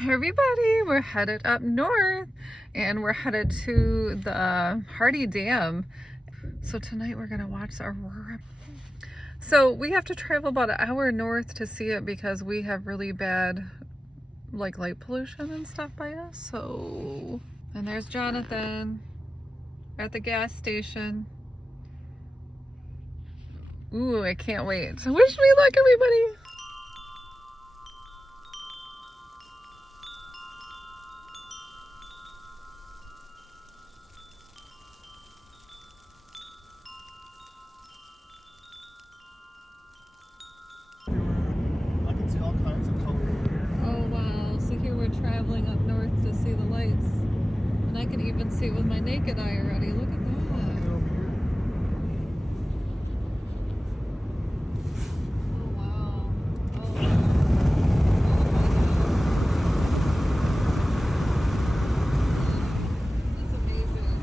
Hey everybody, we're headed up north and we're headed to the Hardy Dam. So tonight we're gonna watch the Aurora. So we have to travel about an hour north to see it because we have really bad like light pollution and stuff by us. So, and there's Jonathan at the gas station. Ooh, I can't wait. So wish me luck, everybody. Oh wow, so here we're traveling up north to see the lights. And I can even see it with my naked eye already. Look at that. Oh wow. Oh. That's amazing.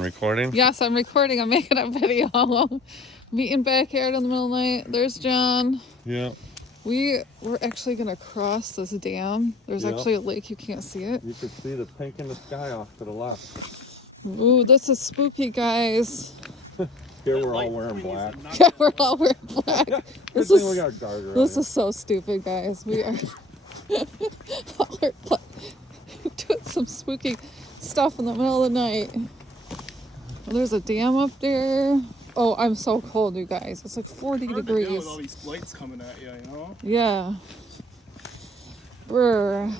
Recording? Yes, I'm recording. I'm making a video. Meeting backyard in the middle of the night. There's John. Yeah. We're actually gonna cross this dam. There's actually a lake. You can't see it. You can see the pink in the sky off to the left. Ooh, this is spooky, guys. Here we're all wearing black. Yeah, we're all wearing black. This we got guardrail. This is so stupid, guys. We are all wearing black. Doing some spooky stuff in the middle of the night. There's a dam up there. Oh, I'm so cold, you guys. It's like 40 degrees. With all these lights coming at you, you know? Yeah. Brr.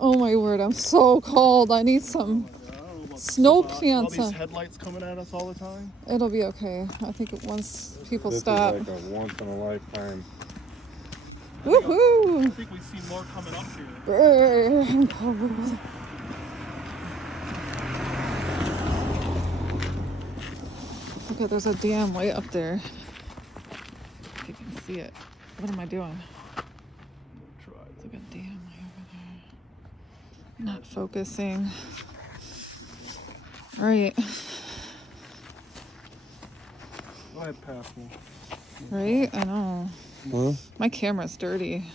Oh my word, I'm so cold. I need some snow pants all on. these headlights coming at us all the time. It'll be okay. I think once people this stop. Is like a once in a lifetime. Woohoo! I think we see more coming up here. Brr, I'm cold. Okay, there's a dam way up there. If you can see it. What am I doing? It's like a dam way over there. Not focusing. All right. Go ahead, pass me. Right? I know. Huh? My camera's dirty.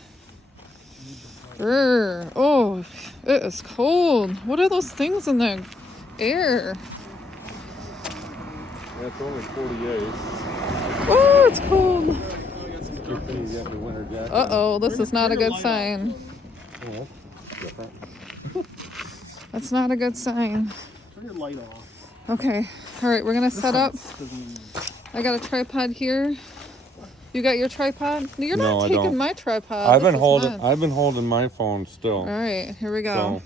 Brr. Oh, it is cold. What are those things in the air? Yeah, it's only 48. Oh, it's cold. You got your winter jacket. Uh-oh, this is not a good sign. Oh, different. That's not a good sign. Turn your light off. Okay. All right, we're gonna set up. I got a tripod here. You got your tripod? No, you're No, not I taking don't. my tripod. I've This been is holding. mine. I've been holding my phone still. All right, here we go. So